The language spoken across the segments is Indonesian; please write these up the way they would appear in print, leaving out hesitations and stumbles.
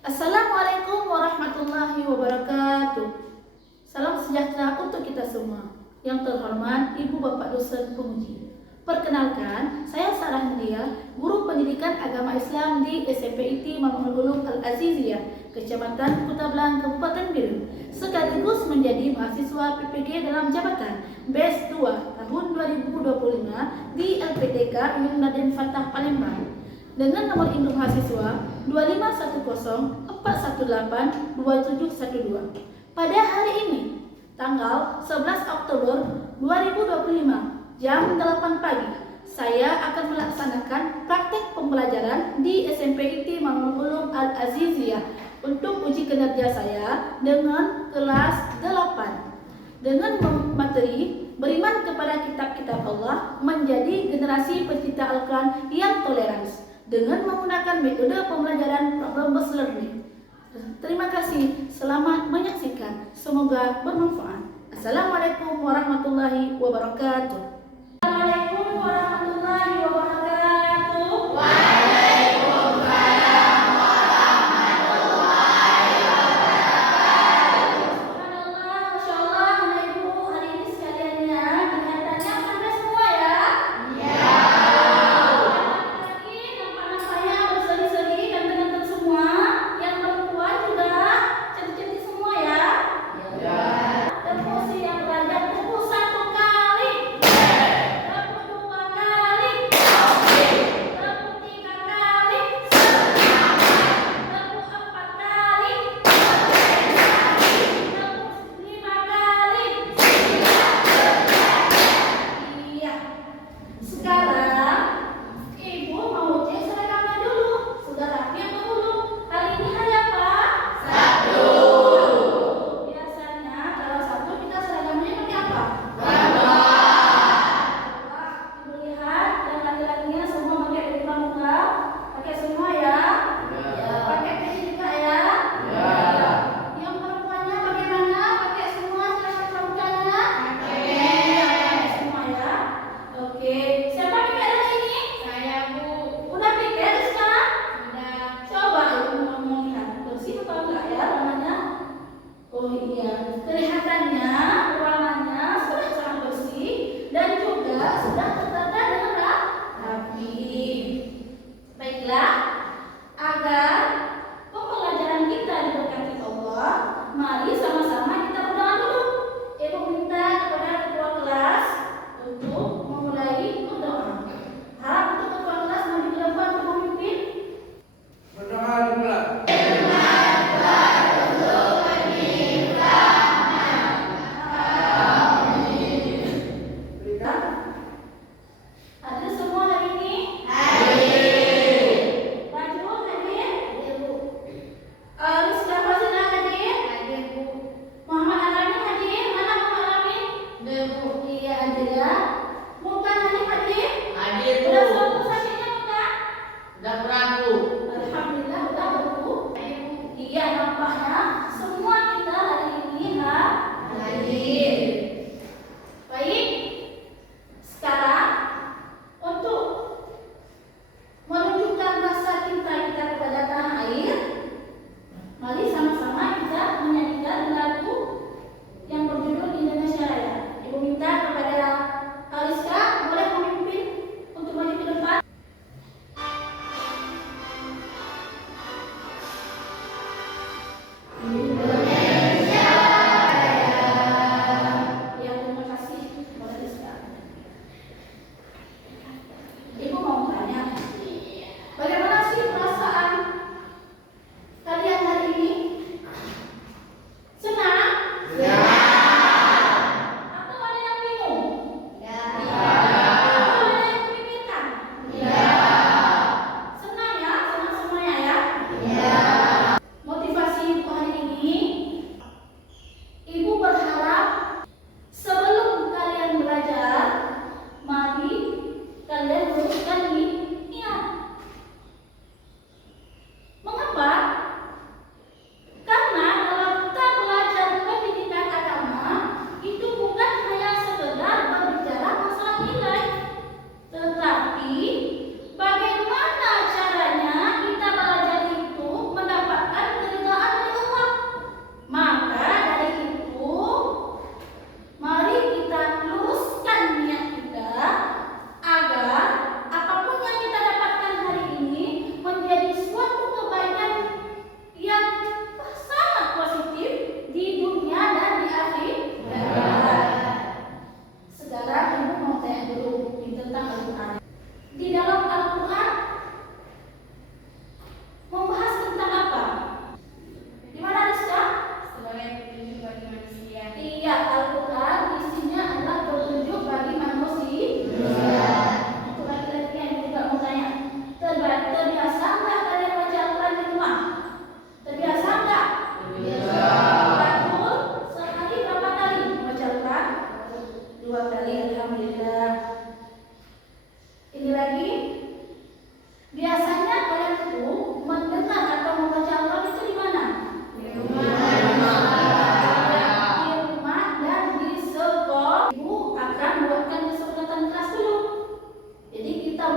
Assalamualaikum warahmatullahi wabarakatuh. Salam sejahtera untuk kita semua. Yang terhormat Ibu Bapak dosen penguji. Perkenalkan, saya Sarah Nadia, guru pendidikan agama Islam di SMP IT Mamul Ulum Al-Aziziyah, Kecamatan Kutablang, Kabupaten Biru, sekaligus menjadi mahasiswa PPG dalam jabatan BES 2 tahun 2025 di LPTK Yum Raden Fatah Palembang. Dengan nomor induk mahasiswa 251041827112. Pada hari ini, tanggal 11 Oktober 2025, jam 8 pagi, saya akan melaksanakan praktek pembelajaran di SMP IT Mamul Ulum Al-Aziziyah untuk uji kinerja saya dengan kelas 8. Dengan materi beriman kepada kitab-kitab Allah, menjadi generasi pencinta Al-Quran yang toleran dengan menggunakan metode pembelajaran problem-based learning. Terima kasih, selamat menyaksikan, semoga bermanfaat. Assalamualaikum warahmatullahi wabarakatuh. Assalamualaikum warahmatullahi wabarakatuh. Waalaikumsalam warahmatullahi wabarakatuh. Subhanallah, Masya Allah, Bapak Ibu, hari ini sekaliannya kelihatannya sampai semua ya. Ya. Laki-laki nampak-nampaknya berseri-seri, ganteng-ganteng semua. Yang perempuan juga cantik-cantik semua ya. Ya. Tepuk si yang belajar, tepuk 1 kali, tepuk 2 kali,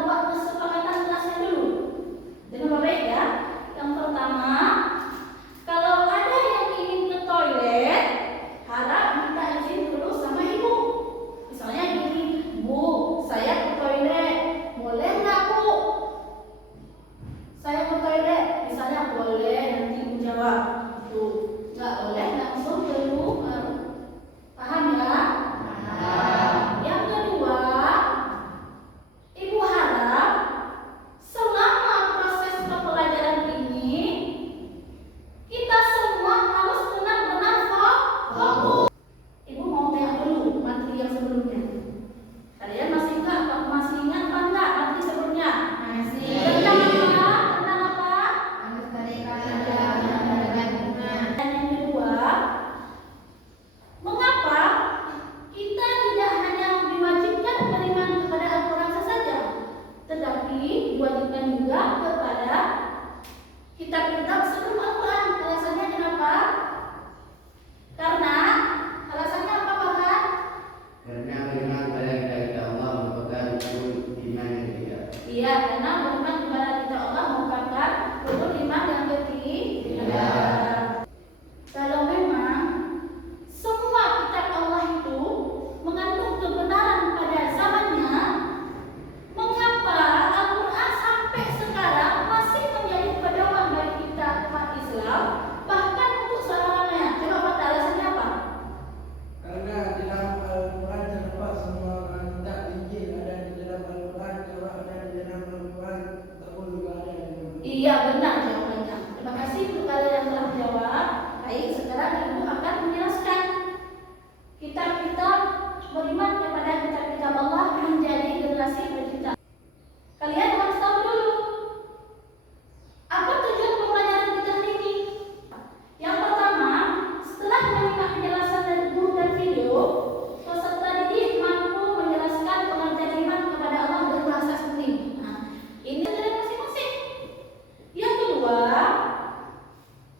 buat kesepakatan kelasnya dulu. Dengar baik ya. Yang pertama, kalau ada yang ingin ke toilet, harap minta izin dulu sama ibu. Misalnya gini, Bu, saya ke toilet, boleh nggak Bu? Saya ke toilet, misalnya boleh, nanti ibu jawab. Tuh, nggak boleh langsung dulu. Paham ya? Yang kedua, ibu harap selama proses pembelajaran ini kita semua harus benar-benar fokus. Ibu mau tanya dulu materi yang sebelumnya. Kalian masih ingat apa enggak materi sebelumnya? Masih. Tentang apa? Tentang apa? Dan yang kedua, mengapa kita tidak hanya diwajibkan beriman kepada Al-Quran saja, tetapi diwajibkan juga kepada kitab-kitab sebelum Al-Quran? Alasannya kenapa? Karena alasannya apa, Farhan? Karena beriman pada kita Allah merupakan rukun iman yang ketiga. Iya, karena beriman kepada kita Allah merupakan rukun iman yang ketiga. Kalau memang semua kitab Allah itu mengandung kebenaran pada zamannya, mengapa Al-Quran sampai sekarang masih menjadi pedoman bagi kita umat Islam, bahkan untuk selamanya? Coba pada alasannya apa? Karena di dalam Al-Quran terdapat semua kitab Injil ada di dalam Al-Quran, Taurat ada di dalam Al-Quran, Zabur juga ada di dalam Al-Quran. Iya, benar jawabannya. Terima kasih untuk kalian yang telah menjawab. Baik, sekarang Ibu akan menjelaskan kitab-kitab beriman kepada kitab-kitab Allah menjadi generasi bercita. Kalian harus tahu dulu apa tujuan pembelajaran kita hari ini. Yang pertama, setelah menyimak penjelasan dari guru dan video, peserta didik mampu menjelaskan pengertian iman kepada Allah dengan bahasa sendiri. Nah, ini dari masing-masing. Yang kedua,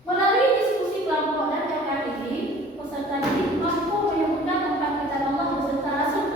melalui diskusi kelompok dan LKPD, peserta didik mampu menyebutkan empat kitab Allah beserta rasul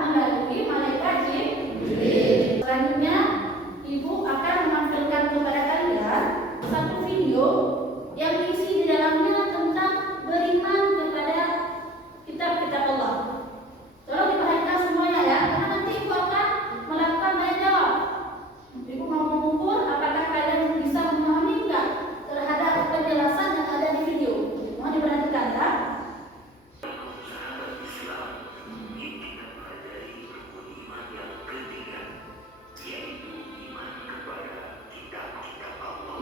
melalui malaikat Jibril. Selanjutnya, Ibu akan menampilkan kepada kalian satu video yang isi di dalamnya tentang beriman kepada kitab-kitab Allah. Tolong diperhatikan semuanya ya, karena nanti Ibu akan melakukan tanya jawab. Ibu mau mengukur apakah kalian bisa memahami enggak terhadap penjelasan yang ada di video. Mohon diperhatikan ya.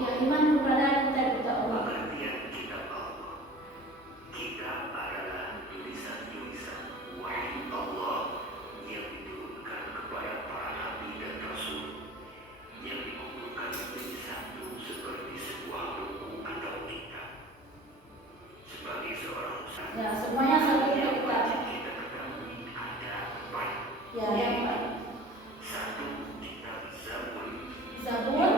Ya, iman kepada kitab-kitab Allah. Ya, semuanya satu kitab. Ya, yang empat. Zabur.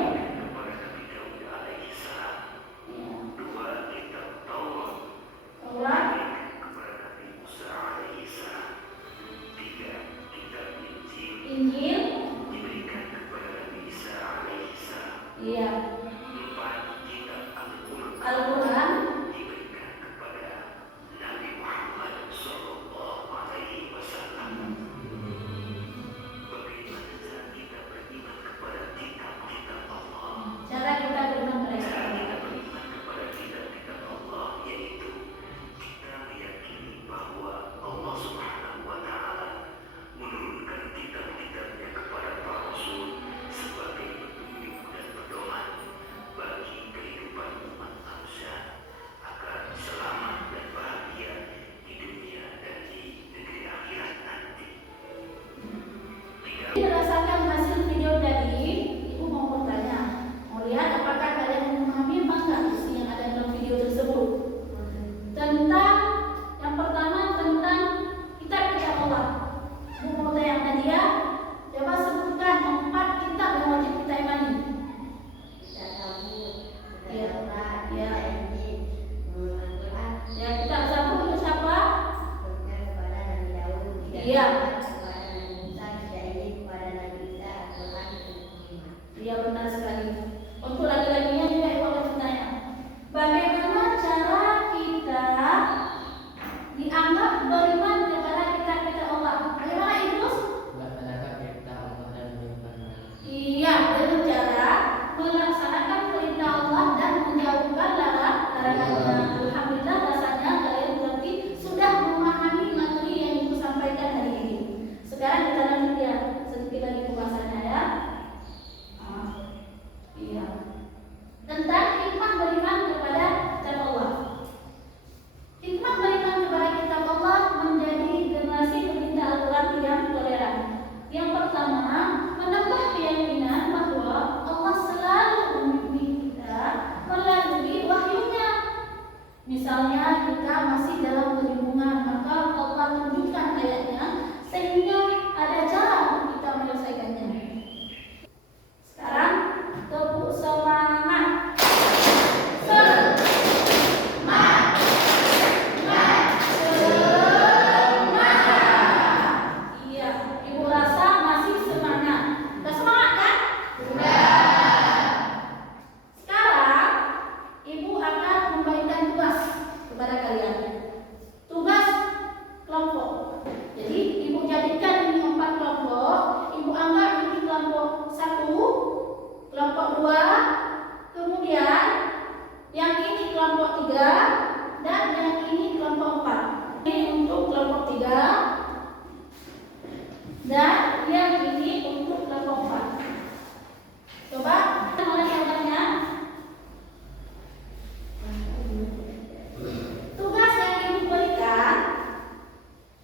Taurat. Injil. Iya. Al-Quran. Cara kita beriman kepada berdasarkan hasil video tadi, Ibu mau bertanya, mau lihat apakah kalian memahami apa enggak isi yang ada dalam video tersebut. Tentang yang pertama tentang kitab-kitab Allah. Ibu mau tanya Nadia, coba sebutkan 4 kitab yang wajib kita imani. Ya, kitab Zabur itu siapa? Iya. Iya, benar sekali. Untuk laki-lakinya juga Ibu akan bertanya, bagaimana cara kita dianggap beriman kepada kitab-kitab Allah? Bagaimana itu? Iya, dengan cara melaksanakan perintah Allah dan menjauhkan larangannya. Alhamdulillah, rasanya kalian berarti sudah memahami materi yang Ibu sampaikan hari ini. Sekarang kita lanjut ya, sedikit lagi pembahasannya ya. Iya. Tentang hikmah beriman kepada kitab Allah. Hikmah beriman kepada kitab Allah menjadi generasi pecinta Al-Quran yang toleran. Yang pertama, menambah keyakinan bahwa Allah selalu membimbing kita melalui wahyunya. Misalnya kita masih dalam kebingungan, maka Allah tunjukkan ayatnya sehingga ada cara untuk kita menyelesaikannya. Sekarang tepuk semangat. Iya, Ibu rasa masih semangat. Udah semangat kan? Sekarang Ibu akan membagikan tugas kepada kalian. Tugas kelompok. Jadi Ibu jadikan ini 4 kelompok. Ibu anggap ini kelompok 1, kelompok 2, kemudian yang ini kelompok 3, dan yang ini kelompok 4. Ini untuk kelompok 3 dan yang ini untuk kelompok 4. Coba mana contohnya? Tugas yang Ibu berikan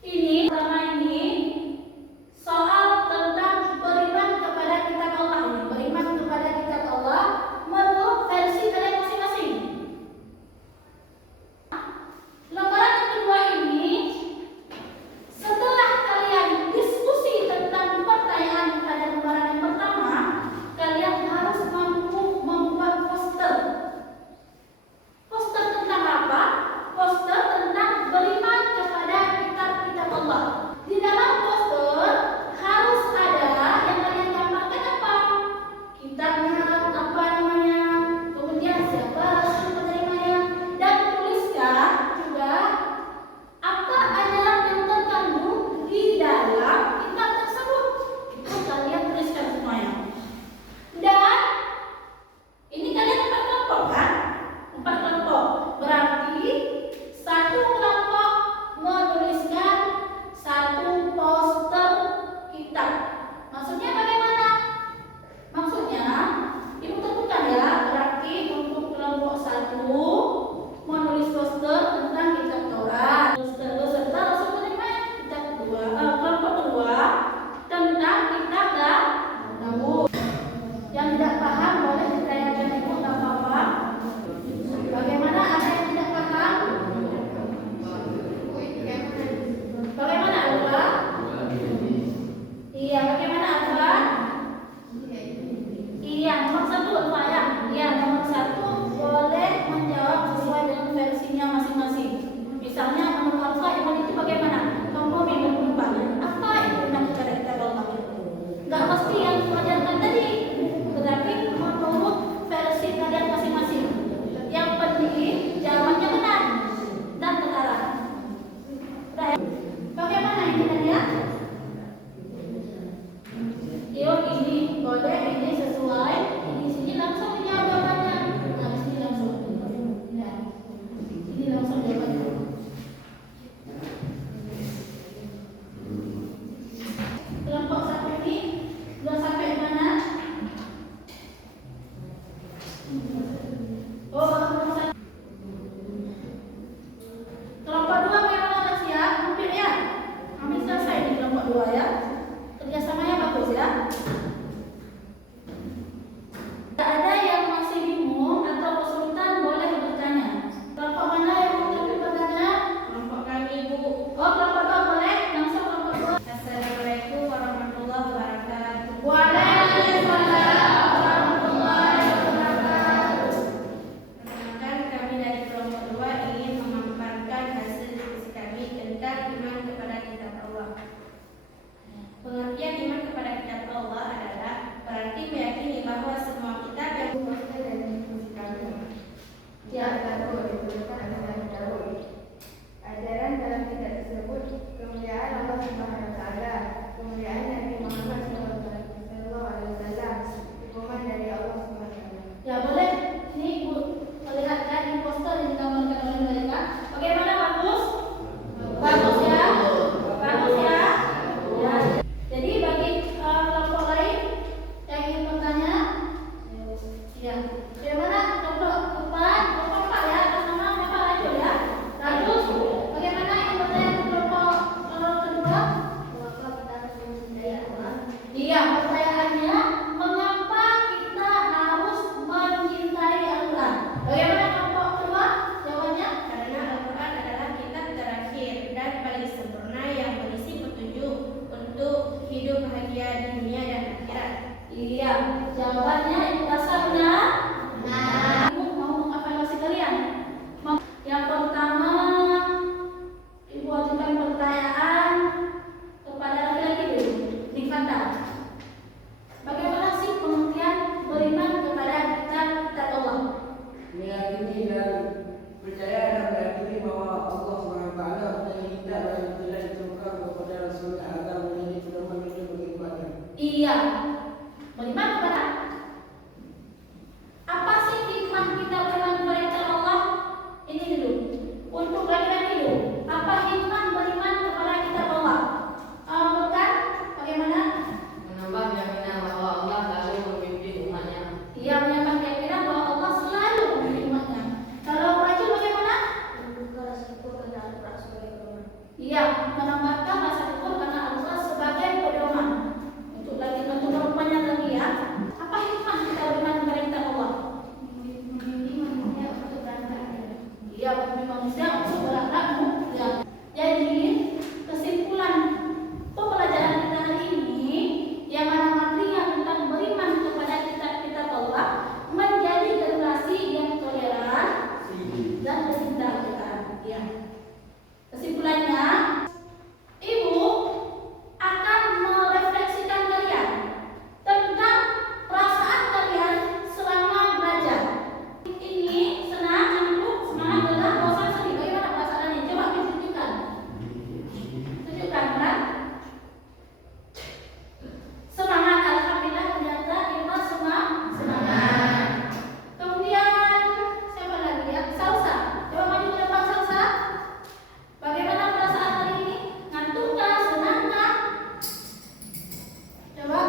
ini pertama ini soal tentang beriman kepada kitab Allah. Ini beriman kepada kitab Allah menurut versi kalian masing-masing. Lembaran yang kedua ini, setelah kalian diskusi tentang pertanyaan Iya, jawabannya Ibu rasa benar? Benar. Ibu mau mengevaluasi kalian? Yang pertama, Ibu ajukan pertanyaan kepada laki-laki dulu. Dikata, bagaimana sih pengertian beriman kepada kitab Allah? Meyakini dan percaya dan meyakini bahwa Allah SWT punya kitab yang telah diturunkan kepada Rasulnya agar menjadi pedoman hidup bagi umatnya. Iya, beriman kepada apa sih hikmah kita beriman kepada kitab Allah? Ini dulu. Untuk laki-laki dulu, apa hikmah beriman kepada kitab Allah? Bukan? Bagaimana? Menambah jaminan bahwa Allah selalu memimpin umatnya. Ia menyampaikan keyakinan bahwa Allah selalu memimpin umatnya. Kalau rajin bagaimana? Membuka rasa syukur karena Al-Quran sebagai pedoman. Ia menambahkan rasa syukur karena Allah sebagai pedoman. Untuk perempuannya lagi ya. Apa hikmah kita beriman kepada kitab Allah? Membimbing manusia untuk berakhlak mulia. Ia memimpin manusia untuk berakhlak mulia. Jadi kesimpulan pembelajaran kita hari ini, yang mana materi yang tentang beriman kepada kitab-kitab Allah menjadi generasi yang toleran dan bercinta Al-Quran. Ya. Kesimpulannya, Ibu akan merefleksikan kalian tentang perasaan kalian selama belajar. Ini senang, ngantuk, semangat, lelah, bosan, sedih. Bagaimana perasaannya? Coba kita tunjukkan. Tunjukkan, kan? Semangat, alhamdulillah ternyata Ibu semangat. Kemudian siapa lagi ya? Salsa. Coba maju ke depan Salsa. Bagaimana perasaan hari ini? Ngantuk kah? Senang kah? Coba.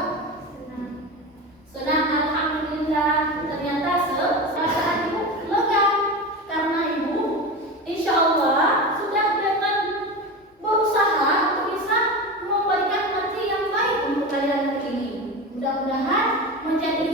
Senang, alhamdulillah. Ternyata perasaan Ibu lega karena Ibu insya Allah sudah dengan berusaha untuk bisa memberikan materi yang baik untuk kalian hari ini. Mudah-mudahan menjadi